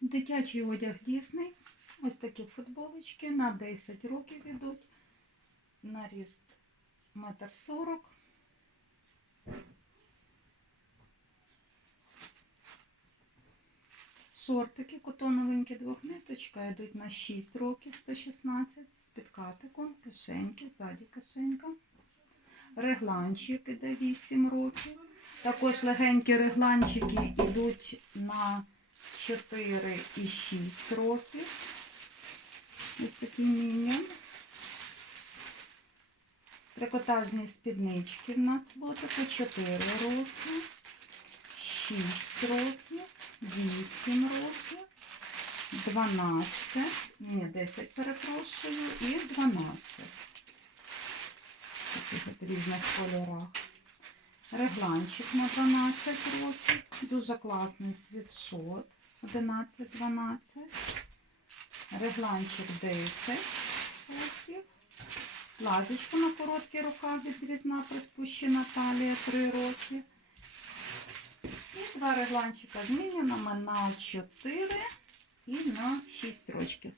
Дитячий одяг Дісней. Ось такі футболочки на 10 років ідуть. На ріст метр сорок. Шортики котоновенькі двохниточка йдуть на 6 років 116 з підкатиком, кишеньки, ззаді кишенька. Регланчик іде 8 років. Також легенькі регланчики йдуть на 4 і 6 років. Ось такі міні. Трикотажні спіднички в нас лотику 4 роки, 6 років, 8 років, 12, ні, 10 перепрошую, і 12. Таких от різних кольорах. Регланчик на 12 років. Дуже класний світшот 11-12. Регланчик 10 років. Платічко на короткі рукав відрізна приспущена талія 3 роки. І два регланчика з мінімумами на 4 і на 6 рочків.